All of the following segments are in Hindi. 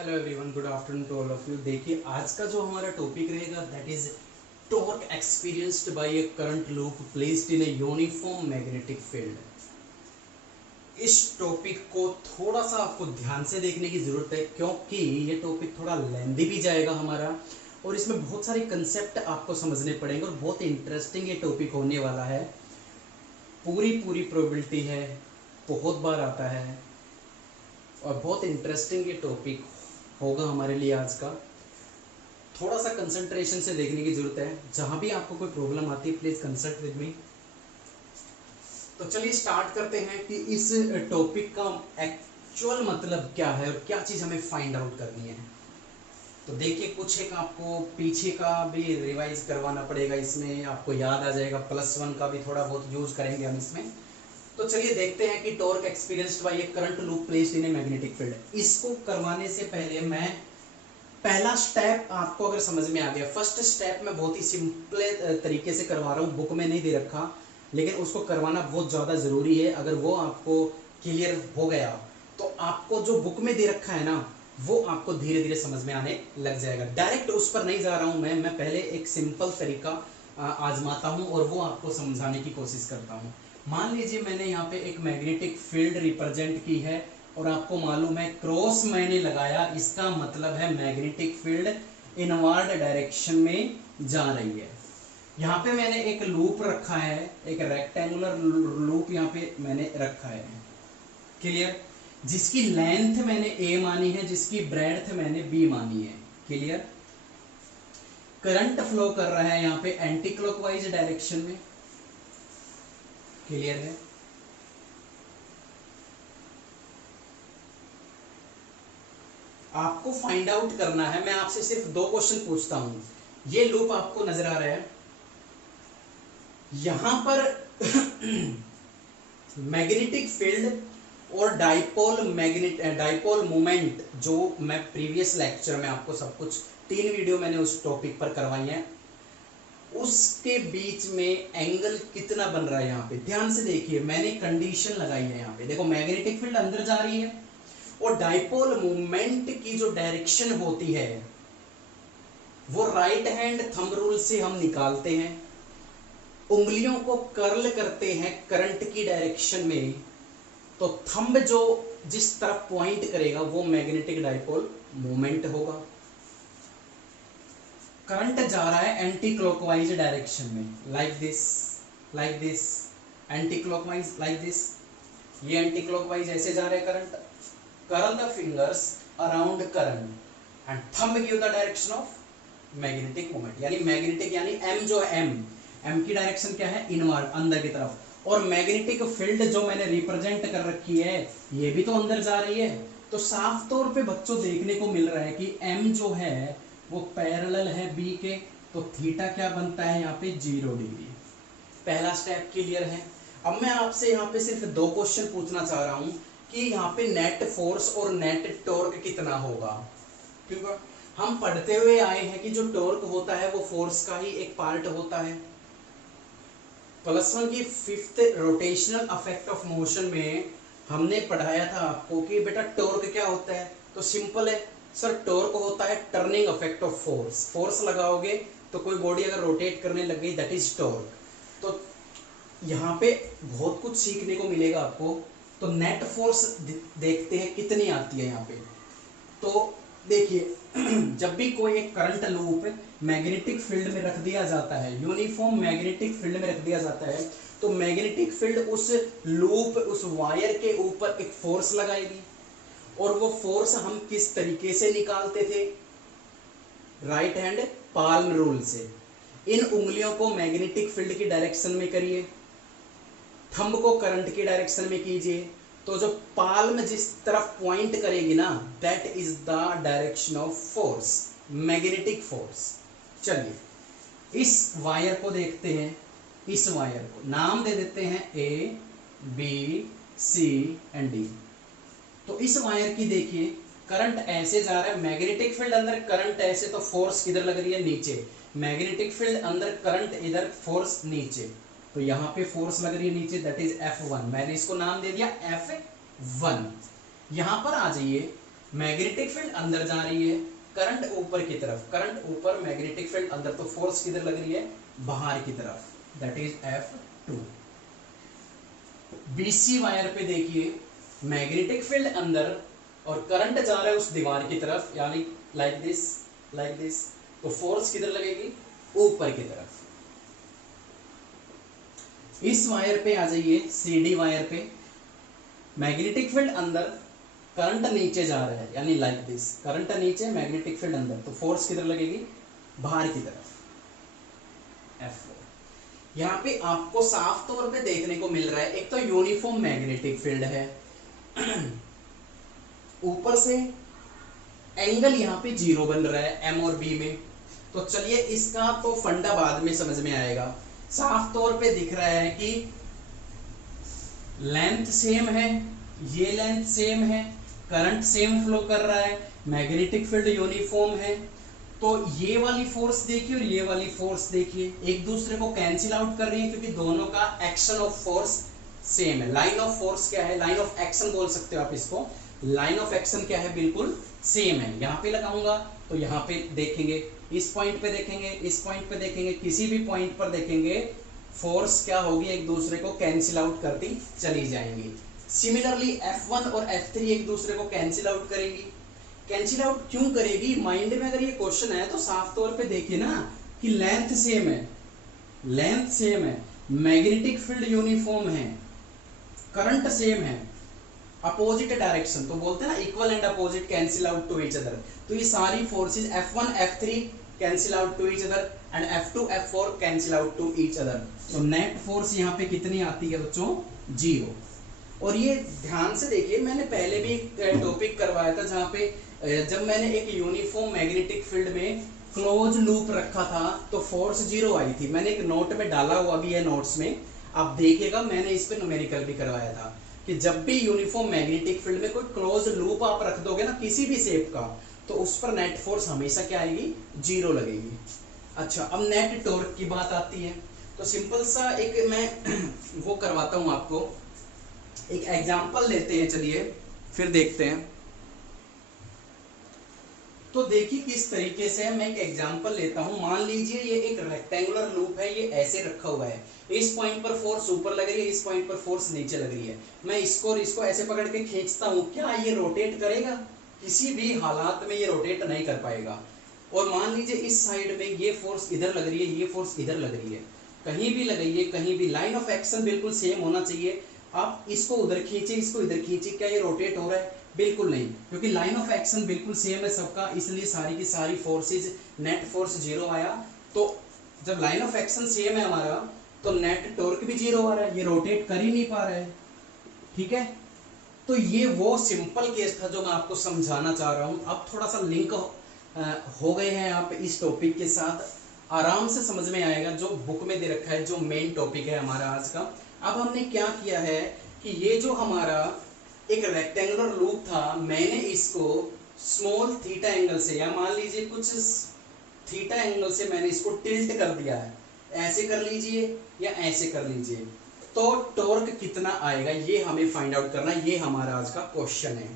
Hello everyone, good afternoon to all of you. देखिए, आज का जो हमारा टॉपिक रहेगा that is torque experienced by a current loop placed in a uniform magnetic field. इस टॉपिक को थोड़ा सा आपको ध्यान से देखने की जरूरत है, क्योंकि ये टॉपिक थोड़ा लेंदी भी जाएगा हमारा, और इसमें बहुत सारे कंसेप्ट आपको समझने पड़ेंगे और बहुत इंटरेस्टिंग ये टॉपिक होने वाला है। पूरी पूरी प्रोबेबिलिटी है, बहुत बार आता है और बहुत इंटरेस्टिंग ये टॉपिक होगा हमारे लिए आज का। थोड़ा सा कंसंट्रेशन से देखने की जरूरत है। जहां भी आपको कोई प्रॉब्लम आती है प्लीज कंसल्ट विद मी। तो चलिए स्टार्ट करते हैं कि इस टॉपिक का एक्चुअल मतलब क्या है और क्या चीज हमें फाइंड आउट करनी है। तो देखिए, कुछ एक आपको पीछे का भी रिवाइज करवाना पड़ेगा, इसमें आपको याद आ जाएगा। +1 का भी थोड़ा बहुत यूज करेंगे हम इसमें। तो चलिए देखते हैं कि torque experienced by a current loop placed in a magnetic field. इसको करवाने से पहले मैं पहला स्टेप आपको अगर समझ में आ गया, फर्स्ट स्टेप मैं बहुत ही सिंपल तरीके से करवा रहा हूँ, बुक में नहीं दे रखा, लेकिन उसको करवाना बहुत ज़्यादा ज़रूरी है। अगर वो आपको क्लियर हो गया तो आपको जो बुक में दे रखा है ना, वो आपको धीरे धीरे समझ में आने लग जाएगा। डायरेक्ट उस पर नहीं जा रहा हूँ मैं पहले एक सिंपल तरीका आजमाता हूँ और वो आपको समझाने की कोशिश करता हूँ। मान लीजिए मैंने यहाँ पे एक मैग्नेटिक फील्ड रिप्रेजेंट की है और आपको मालूम है क्रॉस मैंने लगाया, इसका मतलब है मैग्नेटिक फील्ड इनवर्ड डायरेक्शन में जा रही है। यहाँ पे मैंने एक लूप रखा है, एक रेक्टेंगुलर लूप यहाँ पे मैंने रखा है, क्लियर। जिसकी लेंथ मैंने a मानी है, जिसकी ब्रेड्थ मैंने b मानी है, क्लियर। करंट फ्लो कर रहा है यहाँ पे एंटी क्लॉकवाइज डायरेक्शन में, क्लियर है। आपको फाइंड आउट करना है, मैं आपसे सिर्फ 2 क्वेश्चन पूछता हूं। ये लूप आपको नजर आ रहा है, यहां पर मैग्नेटिक फील्ड और डाइपोल मोमेंट, जो मैं प्रीवियस लेक्चर में आपको सब कुछ 3 वीडियो मैंने उस टॉपिक पर करवाई है, उसके बीच में एंगल कितना बन रहा है। यहाँ पे ध्यान से देखिए, मैंने कंडीशन लगाई है। यहाँ पे देखो, मैग्नेटिक फील्ड अंदर जा रही है और डाइपोल मूवमेंट की जो डायरेक्शन होती है वो राइट हैंड थंब रूल से हम निकालते हैं, उंगलियों को कर्ल करते हैं करंट की डायरेक्शन में, तो थंब जो जिस तरफ पॉइंट करेगा वो मैग्नेटिक डाइपोल मूवमेंट होगा। करंट जा रहा है एंटी क्लॉकवाइज डायरेक्शन में, like this, anti clockwise like this. ये एंटी क्लॉकवाइज ऐसे जा रहे हैं current. Curl the fingers around current and thumb give the direction of magnetic moment. यानी मैग्नेटिक यानी m जो है m की डायरेक्शन क्या है, इनवर्ड, अंदर की तरफ। और मैग्नेटिक फील्ड जो मैंने रिप्रेजेंट कर रखी है ये भी तो अंदर जा रही है। तो साफ तौर पे बच्चों देखने को मिल रहा है कि m जो है वो पैरेलल है b के, तो थीटा क्या बनता है यहाँ पे 0 डिग्री। पहला स्टेप क्लियर है। अब मैं आपसे यहाँ पे सिर्फ 2 क्वेश्चन पूछना चाह रहा हूँ कि यहाँ पे नेट फोर्स और नेट टॉर्क कितना होगा, क्योंकि हम पढ़ते हुए आए हैं कि जो टॉर्क होता है वो फोर्स का ही एक पार्ट होता है। +1 की 5th rotational effect of motion में हमने पढ़ाया था आपको कि बेटा टॉर्क क्या होता है। तो सिंपल है सर, टॉर्क होता है turning effect of force. Force लगाओगे तो कोई बॉडी अगर रोटेट करने लग गई, दैट इज टॉर्क। तो यहाँ पे बहुत कुछ सीखने को मिलेगा आपको। तो नेट फोर्स देखते हैं कितनी आती है यहाँ पे। तो देखिए, जब भी कोई एक करंट लूप मैग्नेटिक फील्ड में रख दिया जाता है, यूनिफॉर्म मैग्नेटिक फील्ड में रख दिया जाता है, तो मैग्नेटिक फील्ड उस लूप, उस वायर के ऊपर एक फोर्स लगाएगी। और वो फोर्स हम किस तरीके से निकालते थे, राइट हैंड पाल्म रूल से। इन उंगलियों को मैग्नेटिक फील्ड की डायरेक्शन में करिए, थंब को करंट की डायरेक्शन में कीजिए, तो जो पाल्म जिस तरफ पॉइंट करेगी ना, that is the direction of force, magnetic force. चलिए इस वायर को देखते हैं, इस वायर को नाम दे देते हैं A, B, C and D। तो इस वायर की देखिए, करंट ऐसे जा रहा है, मैग्नेटिक फील्ड अंदर, करंट ऐसे, तो फोर्स किधर लग रही है, नीचे। मैग्नेटिक फील्ड अंदर, करंट इधर, फोर्स नीचे। तो यहाँ पे फोर्स लग रही है नीचे, दैट इज F1। मैंने इसको नाम दे दिया F1। यहाँ पर आ जाइए, मैग्नेटिक फील्ड अंदर जा रही है, करंट ऊपर की तरफ, करंट ऊपर, मैग्नेटिक फील्ड अंदर, तो फोर्स किधर लग रही है, बाहर की तरफ, that is F2। BC wire पे देखिए, मैग्नेटिक फील्ड अंदर और करंट जा रहा है उस दीवार की तरफ, यानी लाइक दिस, लाइक दिस, तो फोर्स किधर लगेगी, ऊपर की तरफ। इस वायर पे आ जाइए, CD वायर पे, मैग्नेटिक फील्ड अंदर, करंट नीचे जा रहा है, यानी लाइक दिस, करंट नीचे, मैग्नेटिक फील्ड अंदर, तो फोर्स किधर लगेगी, बाहर की तरफ, F4। यहाँ पे आपको साफ तौर पे देखने को मिल रहा है, एक तो यूनिफॉर्म मैग्नेटिक फील्ड है, ऊपर से एंगल यहाँ पे 0 बन रहा है M और B में। तो चलिए इसका तो फंडा बाद में समझ में आएगा। साफ तौर पे दिख रहा है कि लेंथ सेम है, ये लेंथ सेम है, करंट सेम फ्लो कर रहा है, मैग्नेटिक फील्ड यूनिफॉर्म है। तो ये वाली फोर्स देखिए और ये वाली फोर्स देखिए, एक दूसरे को कैंसिल आउट कर रही है क्योंकि दोनों का एक्शन ऑफ फोर्स सेम है। लाइन ऑफ फोर्स क्या है, लाइन ऑफ एक्शन बोल सकते हो आप इसको, लाइन ऑफ एक्शन क्या है, बिल्कुल सेम है। यहाँ पे लगाऊंगा तो यहाँ पे देखेंगे, इस पॉइंट पे देखेंगे, इस पॉइंट पे देखेंगे, किसी भी पॉइंट पर देखेंगे, फोर्स क्या होगी, एक दूसरे को कैंसिल आउट करती चली जाएंगी। सिमिलरली F1 और F3 एक दूसरे को कैंसिल आउट करेंगी। कैंसिल आउट क्यों करेगी, माइंड में अगर ये क्वेश्चन है तो साफ तौर पे देखिए ना कि लेंथ सेम है, लेंथ सेम है, मैग्नेटिक फील्ड यूनिफॉर्म है, करंट सेम है, अपोजिट डायरेक्शन, तो बोलते हैं ना equal and opposite cancel out to each other. तो ये सारी forces F1 F3 cancel out to each other and F2 F4 cancel out to each other. तो नेट फोर्स यहाँ पे कितनी आती है बच्चों, 0। और ये ध्यान से देखिए, मैंने पहले भी एक टॉपिक करवाया था जहाँ पे जब मैंने एक यूनिफॉर्म मैग्नेटिक फील्ड में क्लोज लूप रखा था तो फोर्स 0 आई थी। मैंने एक नोट में डाला हुआ भी है, नोट्स में आप देखिएगा, मैंने इस पे न्यूमेरिकल भी करवाया था कि जब भी यूनिफॉर्म मैग्नेटिक फील्ड में कोई क्लोज लूप आप रख दोगे ना किसी भी शेप का, तो उस पर नेट फोर्स हमेशा क्या आएगी, 0 लगेगी। अच्छा, अब नेट टॉर्क की बात आती है, तो सिंपल सा एक मैं वो करवाता हूं आपको, एक एग्जांपल लेते हैं, चलिए फिर देखते हैं। तो देखिए किस तरीके से मैं एक एग्जांपल लेता हूं। मान लीजिए ये एक रेक्टेंगुलर लूप है, ये ऐसे रखा हुआ है, इस पॉइंट पर फोर्स ऊपर लग रही है, इस पॉइंट पर फोर्स नीचे लग रही है। मैं इसको और इसको ऐसे पकड़ के खींचता हूं, क्या ये रोटेट करेगा, किसी भी हालात में ये रोटेट नहीं कर पाएगा। और मान लीजिए इस साइड में ये फोर्स इधर लग रही है, ये फोर्स इधर लग रही है, कहीं भी लगाइए, कहीं भी लाइन ऑफ एक्शन बिल्कुल सेम होना चाहिए। आप इसको उधर खींचे, इसको इधर खींचे, क्या ये रोटेट हो रहा है, बिल्कुल नहीं, क्योंकि लाइन ऑफ एक्शन बिल्कुल सेम है सबका, इसलिए सारी की सारी फोर्सेज, नेट फोर्स 0 आया। तो जब लाइन ऑफ एक्शन सेम है हमारा, तो नेट टॉर्क भी 0 आ रहा है, ये रोटेट कर ही नहीं पा रहा है। ठीक है, तो ये वो सिंपल केस था जो मैं आपको समझाना चाह रहा हूं। अब थोड़ा सा लिंक हो गए हैं आप इस टॉपिक के साथ, आराम से समझ में आएगा जो बुक में दे रखा है, जो मेन टॉपिक है हमारा आज का। अब हमने क्या किया है कि ये जो हमारा एक रेक्टेंगुलर लूप था, मैंने इसको स्मॉल थीटा एंगल से, या मान लीजिए कुछ थीटा एंगल से मैंने इसको टिल्ट कर दिया है, ऐसे कर लीजिए या ऐसे कर लीजिए, तो टॉर्क कितना आएगा ये हमें फाइंड आउट करना है। ये हमारा आज का क्वेश्चन है।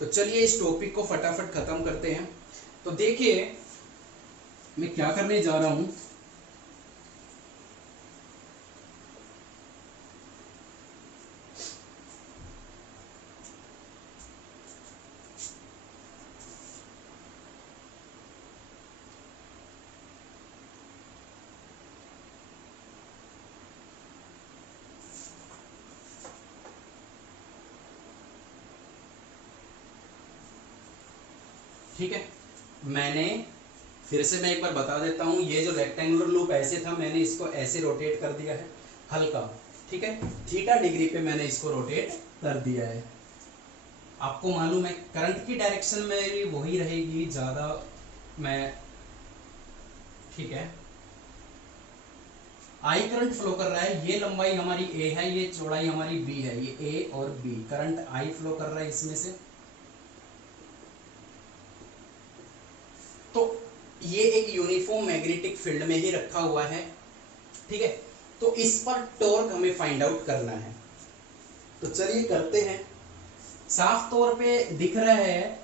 तो चलिए इस टॉपिक को फटाफट खत्म करते हैं। तो देखिए मैं क्या करने जा रहा हूं, ठीक है, मैंने फिर से मैं एक बार बता देता हूं, ये जो रेक्टेंगुलर लूप ऐसे था, मैंने इसको ऐसे रोटेट कर दिया है हल्का, ठीक है, थीटा डिग्री पे मैंने इसको रोटेट कर दिया है। आपको मालूम है करंट की डायरेक्शन मेरी वही रहेगी ज्यादा, मैं ठीक है, आई करंट फ्लो कर रहा है, ये लंबाई हमारी ए है, ये चौड़ाई हमारी बी है, ये ए और बी, करंट आई फ्लो कर रहा है इसमें से। तो ये एक यूनिफॉर्म मैग्नेटिक फील्ड में ही रखा हुआ है, ठीक है। तो इस पर टॉर्क हमें फाइंड आउट करना है, तो चलिए करते हैं। साफ तौर पे दिख रहा है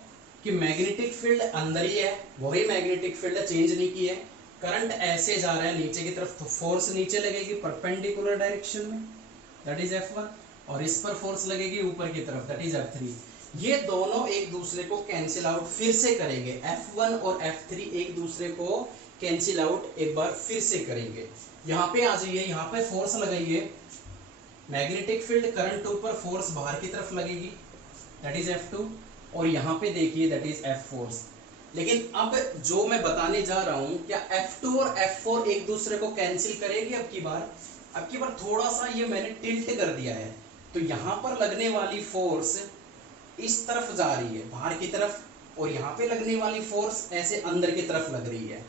कि मैग्नेटिक फील्ड अंदर ही है, वही मैग्नेटिक फील्ड चेंज नहीं की है, करंट ऐसे जा रहा है नीचे की तरफ, तो फोर्स नीचे लगेगी परपेंडिकुलर डायरेक्शन में, दैट इज F1, और इस पर फोर्स लगेगी ऊपर की तरफ, दैट इज F3। ये दोनों एक दूसरे को कैंसिल आउट फिर से करेंगे, F1 और F3 एक दूसरे को कैंसिल आउट एक बार फिर से करेंगे। यहाँ पे आ जाइए, यहाँ पे फोर्स लगाइए, मैग्नेटिक फील्ड करंट ऊपर, फोर्स बाहर की तरफ लगेगी, दैट इज F2, और यहाँ पे देखिए दैट इज F4। लेकिन अब जो मैं बताने जा रहा हूं, क्या F2 और F4 एक दूसरे को कैंसिल करेगी अब की बार थोड़ा सा ये मैंने टिल्ट कर दिया है, तो यहाँ पर लगने वाली फोर्स इस तरफ जा रही है बाहर की तरफ, और यहाँ पे लगने वाली फोर्स ऐसे अंदर की तरफ लग रही है।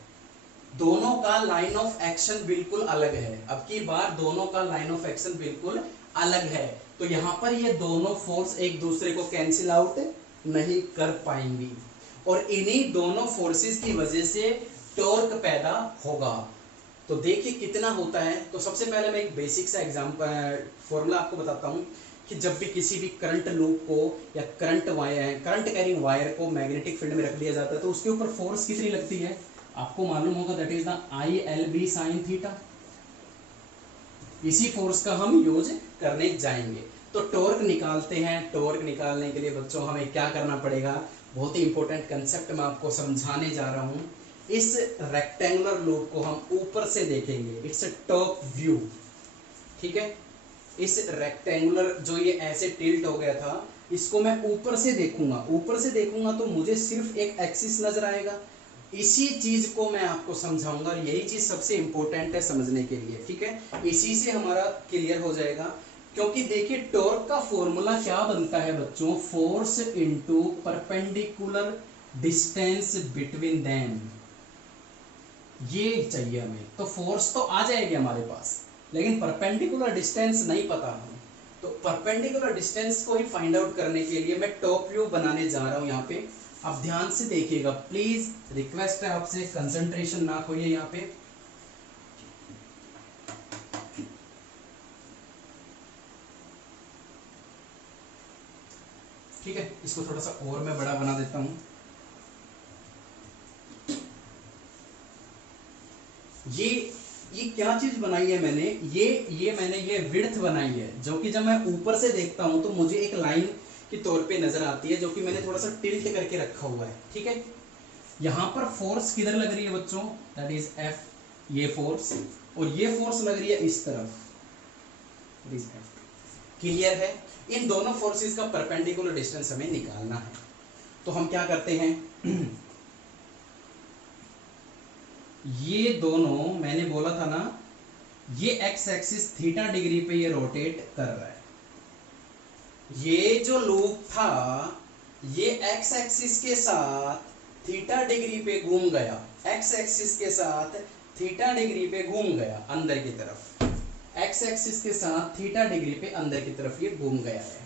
दोनों का लाइन ऑफ एक्शन बिल्कुल अलग है, अब की बार दोनों का लाइन ऑफ एक्शन बिल्कुल अलग है, तो यहाँ पर ये दोनों फोर्स एक दूसरे को कैंसिल आउट नहीं कर पाएंगी, और इन्हीं दोनों फोर्सेस की वजह से टॉर्क पैदा होगा। तो देखिए कितना होता है। तो सबसे पहले मैं एक बेसिक सा एग्जांपल फॉर्मूला आपको बताता हूँ कि जब भी किसी भी करंट लूप को या करंट कैरिंग वायर को मैग्नेटिक फील्ड में रख दिया जाता है, तो उसके ऊपर फोर्स कितनी लगती है आपको मालूम होगा, that is the ILB sin theta. इसी फोर्स का हम यूज करने जाएंगे। तो टॉर्क निकालते हैं। टॉर्क निकालने के लिए बच्चों हमें क्या करना पड़ेगा, बहुत ही इंपॉर्टेंट कंसेप्ट मैं आपको समझाने जा रहा हूं। इस रेक्टेंगुलर लूप को हम ऊपर से देखेंगे, इट्स अ टॉप व्यू, ठीक है। इस रेक्टेंगुलर जो ये ऐसे टिल्ट हो गया था, इसको मैं ऊपर से देखूंगा, ऊपर से देखूंगा तो मुझे सिर्फ एक एक्सिस नजर आएगा। इसी चीज को मैं आपको समझाऊंगा, और यही चीज सबसे इंपॉर्टेंट है समझने के लिए, ठीक है। इसी से हमारा क्लियर हो जाएगा, क्योंकि देखिए टॉर्क का फॉर्मूला क्या बनता है बच्चों, force into perpendicular distance between them, ये चाहिए हमें। तो फोर्स तो आ जाएगी हमारे पास, लेकिन परपेंडिकुलर डिस्टेंस नहीं पता हमें। तो परपेंडिकुलर डिस्टेंस को ही फाइंड आउट करने के लिए मैं टॉप व्यू बनाने जा रहा हूं। यहाँ पे आप ध्यान से देखिएगा, प्लीज रिक्वेस्ट है आपसे, कंसंट्रेशन ना खोइए यहाँ पे। ठीक है, इसको थोड़ा सा और मैं बड़ा बना देता हूं। ये क्या चीज बनाई है मैंने, मैंने ये विड्थ बनाई है, जो कि जब मैं ऊपर से देखता हूं तो मुझे एक लाइन के तौर पे नजर आती है, जो कि मैंने थोड़ा सा टिल्ट करके रखा हुआ है, ठीक है। यहां पर फोर्स किधर लग रही है बच्चों, दैट इज F, ये फोर्स, और ये फोर्स लग रही है इस तरफ, दैट इज F। क्लियर है। इन दोनों फोर्सेस का परपेंडिकुलर डिस्टेंस हमें निकालना है। तो हम क्या करते हैं, ये दोनों मैंने बोला था ना, ये एक्स एक्सिस थीटा डिग्री पे ये रोटेट कर रहा है। ये जो लूप था ये एक्स एक्सिस के साथ थीटा डिग्री पे घूम गया, एक्स एक्सिस के साथ थीटा डिग्री पे घूम गया अंदर की तरफ, एक्स एक्सिस के साथ थीटा डिग्री पे अंदर की तरफ ये घूम गया है।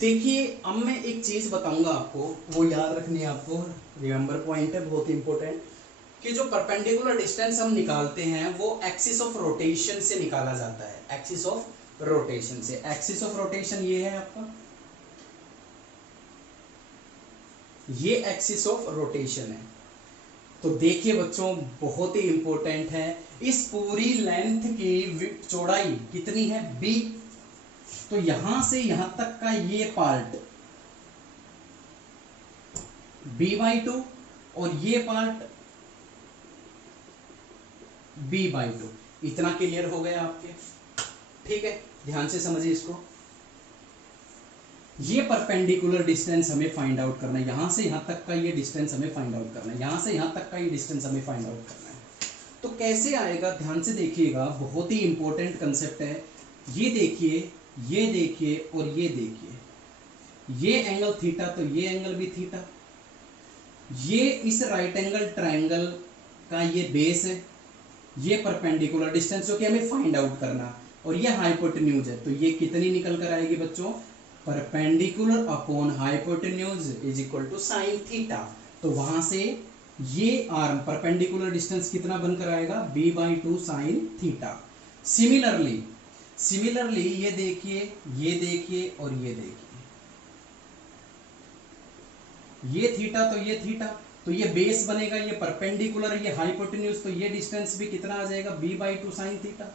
देखिए अब मैं एक चीज बताऊंगा आपको, वो याद रखनी है आपको, रिमेंबर पॉइंट है बहुत इंपॉर्टेंट, कि जो परपेंडिकुलर डिस्टेंस हम निकालते हैं वो एक्सिस ऑफ रोटेशन से निकाला जाता है, एक्सिस ऑफ रोटेशन से। एक्सिस ऑफ रोटेशन ये है आपका, ये एक्सिस ऑफ रोटेशन है। तो देखिए बच्चों बहुत ही इंपॉर्टेंट है, इस पूरी लेंथ की चौड़ाई कितनी है, b। तो यहां से यहां तक का ये पार्ट b/2 और ये पार्ट b/2, इतना क्लियर हो गया आपके, ठीक है। ध्यान से समझिए इसको, ये परपेंडिकुलर डिस्टेंस हमें फाइंड आउट करना है, यहां से यहां तक का ये डिस्टेंस हमें फाइंड आउट करना है, यहां से यहां तक का ये डिस्टेंस हमें फाइंड आउट करना है। तो कैसे आएगा, ध्यान से देखिएगा, बहुत ही इंपॉर्टेंट कंसेप्ट है। ये देखिए, ये देखिए और ये देखिए, ये एंगल थीटा तो ये एंगल भी थीटा, ये इस राइट एंगल ट्रायंगल का ये बेस है, ये परपेंडिकुलर डिस्टेंस जो कि हमें फाइंड आउट करना, और ये हाइपोटेन्यूज है। तो ये कितनी निकल कर आएगी बच्चों, perpendicular upon hypotenuse is equal to sine theta. तो वहां से ये आर्म परपेंडिकुलर डिस्टेंस कितना बनकर आएगा, b/2 साइन थीटा। सिमिलरली ये देखिए, ये देखिए और ये देखिए, ये थीटा तो ये थीटा, तो ये बेस बनेगा, ये परपेंडिकुलर, ये हाइपोटेन्यूज, तो ये डिस्टेंस भी कितना आ जाएगा b/2 sin थीटा।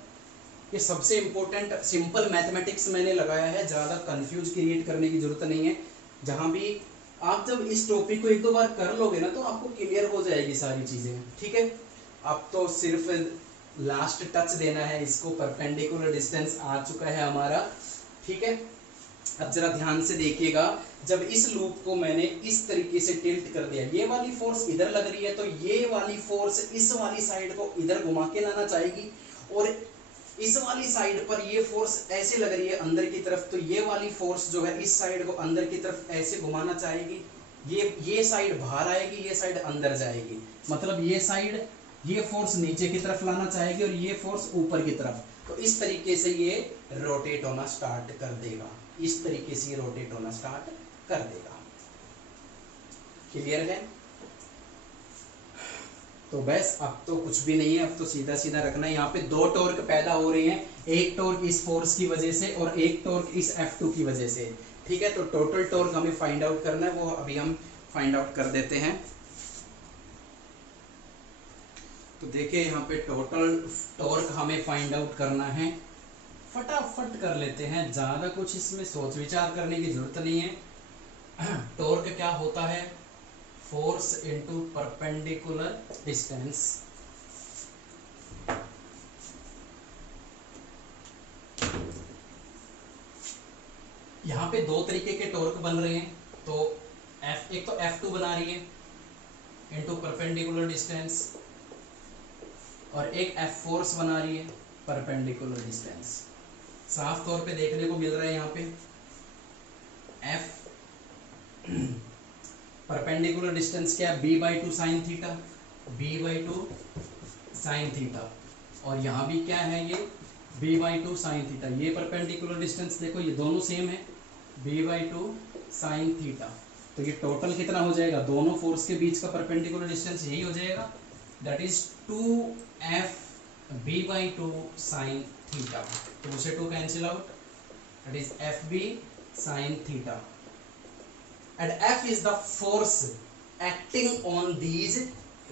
ये सबसे इंपॉर्टेंट सिंपल मैथमेटिक्स मैंने लगाया है, ज़्यादा कंफ्यूज क्रिएट करने की जरूरत नहीं है। जहाँ भी आप जब इस टॉपिक को एक दो बार कर लोगे ना तो आपको क्लियर हो जाएगी सारी चीज़ें, ठीक है। अब तो सिर्फ लास्ट टच देना है इसको, परपेंडिकुलर डिस्टेंस आ चुका है हमारा, ठीक है। अब जरा ध्यान से देखिएगा, जब इस लूप को मैंने इस तरीके से टिल्ट कर दिया, ये वाली फोर्स इधर लग रही है तो ये वाली फोर्स इस वाली साइड को इधर घुमा के लाना चाहेगी, और इस वाली साइड पर ये फोर्स ऐसे लग रही है अंदर की तरफ, तो ये वाली फोर्स जो है इस साइड को अंदर की तरफ ऐसे घुमाना चाहेगी। ये साइड बाहर आएगी, ये साइड अंदर जाएगी, मतलब ये साइड, ये फोर्स नीचे की तरफ लाना चाहेगी और ये फोर्स ऊपर की तरफ। तो इस तरीके से ये रोटेट होना स्टार्ट कर देगा, इस तरीके से ये रोटेट होना स्टार्ट कर देगा। क्लियर है? तो बस अब तो कुछ भी नहीं है, अब तो सीधा सीधा रखना है। यहाँ पे दो टॉर्क पैदा हो रहे हैं, एक टॉर्क इस फोर्स की वजह से और एक टॉर्क इस F2 की वजह से, ठीक है। तो टोटल टॉर्क हमें फाइंड आउट करना है, वो अभी हम फाइंड आउट कर देते हैं। तो देखिए यहाँ पे टोटल टॉर्क हमें फाइंड आउट करना है, फटाफट कर लेते हैं, ज़्यादा कुछ इसमें सोच विचार करने की जरूरत नहीं है। टॉर्क क्या होता है? फोर्स इनटू परपेंडिकुलर डिस्टेंस, यहाँ पे दो तरीके के टॉर्क बन रहे हैं, तो एक तो F2 बना रही है इनटू परपेंडिकुलर डिस्टेंस, और एक F फोर्स बना रही है परपेंडिकुलर डिस्टेंस। साफ तौर पे देखने को मिल रहा है यहाँ पे F परपेंडिकुलर डिस्टेंस क्या है? b/2 sin theta, b/2 sin theta, और यहाँ भी क्या है ये b/2 sin थीटा। ये परपेंडिकुलर डिस्टेंस देखो ये दोनों सेम है, b/2 sin थीटा। तो ये टोटल कितना हो जाएगा? दोनों फोर्स के बीच का परपेंडिकुलर डिस्टेंस यही हो जाएगा, that is 2f b/2 sin theta. तो उसे 2 cancel out, that is fb sin theta. And F is the force acting on these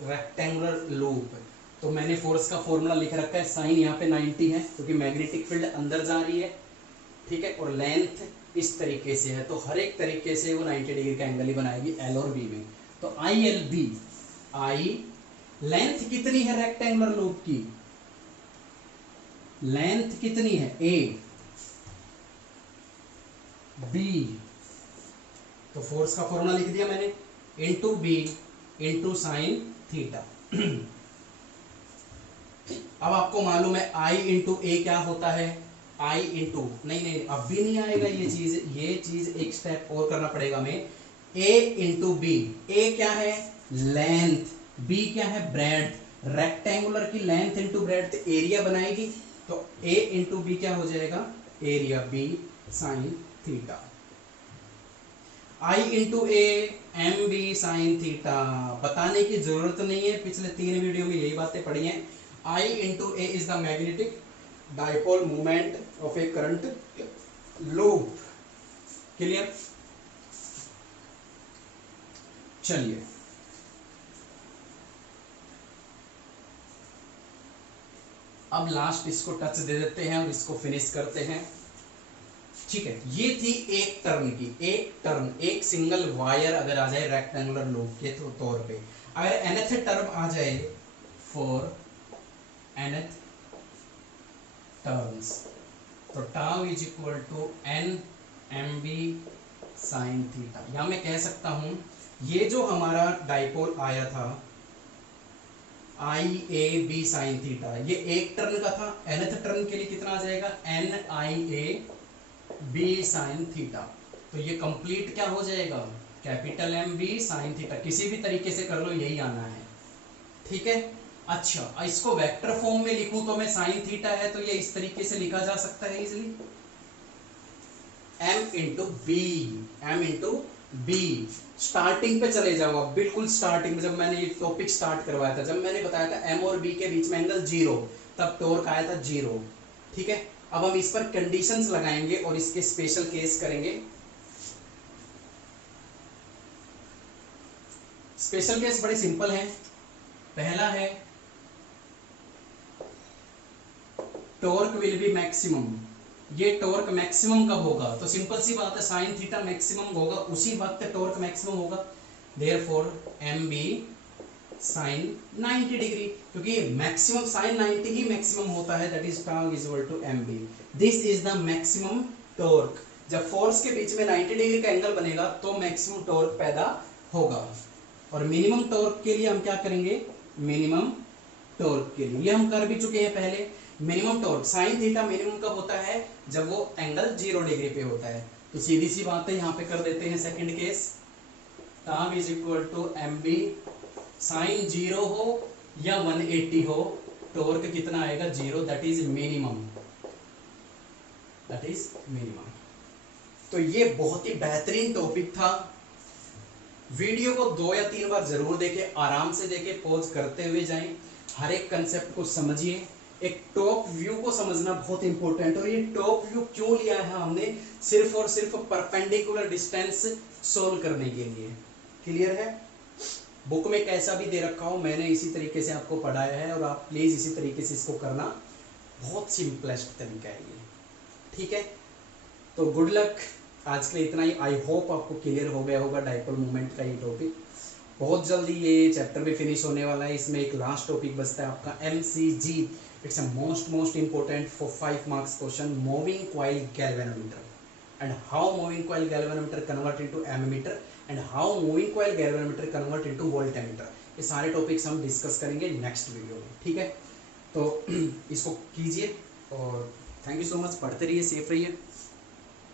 rectangular loop। तो मैंने फोर्स का फॉर्मूला लिख रखा है, साइन यहाँ पे 90 है क्योंकि मैग्नेटिक फील्ड अंदर जा रही है, ठीक है, और लेंथ इस तरीके से है, तो हर एक तरीके से वो 90 डिग्री का एंगल ही बनाएगी L और B में। तो ILB, I लेंथ कितनी है रेक्टेंगुलर लूप की? लेंथ कितनी है? A, B, तो फोर्स का फॉर्मूला लिख दिया मैंने, into B into sine theta. अब आपको मालूम है आई इंटू ए क्या होता है? आई इंटू, नहीं अब भी नहीं आएगा ये चीज एक स्टेप और करना पड़ेगा हमें। ए इंटू बी, ए क्या है? लेंथ, बी क्या है? ब्रेड्थ। रेक्टेंगुलर की लेंथ इंटू ब्रेड्थ एरिया बनाएगी, तो ए इंटू बी क्या हो जाएगा? Area, B sine theta. I into A M B sine theta, बताने की जरूरत नहीं है, पिछले 3 वीडियो में यही बातें पढ़ी हैं। I into A is the magnetic dipole movement of A current loop. Clear? चलिए अब लास्ट इसको टच दे देते हैं और इसको फिनिश करते हैं, ठीक है। ये थी एक टर्न की, एक सिंगल वायर अगर आ जाए रेक्टेंगुलर लूप के तौर पे, अगर nth टर्म आ जाए फॉर nth टर्म्स, तो tau is equal to n mb sine theta. या मैं कह सकता हूं ये जो हमारा डाइपोल आया था आई ए बी साइन थीटा, ये एक टर्न का था, nth टर्न के लिए कितना आ जाएगा? n i a b sign theta. तो ये कंप्लीट क्या हो जाएगा? Capital M B sine theta. किसी भी तरीके से कर लो, यही आना है, ठीक है। अच्छा, इसको वेक्टर फॉर्म में लिखूं तो मैं साइन थीटा है तो ये इस तरीके से लिखा जा सकता है easily, m into B. Starting पे चले जाओ, अब बिल्कुल स्टार्टिंग में जब मैंने ये टॉपिक स्टार्ट करवाया था, जब मैंने बताया था m और b के बीच में एंगल 0, तब टॉर्क आया था 0, ठीक है। अब हम इस पर कंडीशंस लगाएंगे और इसके स्पेशल केस करेंगे। स्पेशल केस बड़े सिंपल हैं। पहला है टॉर्क विल बी मैक्सिमम। ये टॉर्क मैक्सिमम कब होगा? तो सिंपल सी बात है, साइन थीटा मैक्सिमम होगा उसी वक्त टॉर्क मैक्सिमम होगा। Therefore M B sine 90 degree, क्योंकि मैक्सिमम साइन 90 ही मैक्सिमम होता है, that is torque is equal to M B. This is the maximum torque. जब फोर्स के बीच में 90 डिग्री का एंगल बनेगा तो मैक्सिमम टॉर्क पैदा होगा। और मिनिमम टॉर्क के लिए हम क्या करेंगे? मिनिमम टॉर्क के लिए ये हम कर भी चुके हैं पहले। Minimum torque sine theta minimum कब होता है? जब वो एंगल 0 डिग्री पे होता है। तो सीधी सी बात है, यहाँ पे कर देते हैं second case, torque is equal to M B sine 0 हो या 180 हो, टॉर्क कितना आएगा? 0, that is minimum, that is minimum. तो ये बहुत ही बेहतरीन टॉपिक था। वीडियो को 2 या 3 बार जरूर देखें, आराम से देखें, पॉज करते हुए जाएं, हर एक कंसेप्ट को समझिए। एक टॉप व्यू को समझना बहुत इंपॉर्टेंट है। और ये टॉप व्यू क्यों लिया है हमने? सिर्फ और सिर्फ परपेंडिकुलर डिस्टेंस सोल्व करने के लिए। क्लियर है? बुक में कैसा भी दे रखा हो, मैंने इसी तरीके से आपको पढ़ाया है और आप प्लीज इसी तरीके से इसको करना। बहुत सिंपलेस्ट तरीका है ये, ठीक है? तो गुड लक, आज के लिए इतना ही। आई होप आपको क्लियर हो गया होगा डाइपोल मूवमेंट का ये टॉपिक। बहुत जल्दी ये चैप्टर भी फिनिश होने वाला है। इसमें एक लास्ट टॉपिक बचता है आपका MCG। It's a most important for 5 marks question, moving coil galvanometer and how moving coil galvanometer convert into ammeter and how moving coil galvanometer convert into voltmeter. ये सारे टॉपिक्स हम डिस्कस करेंगे नेक्स्ट वीडियो में, ठीक है? तो इसको कीजिए और थैंक यू सो मच। पढ़ते रहिए, सेफ रहिए।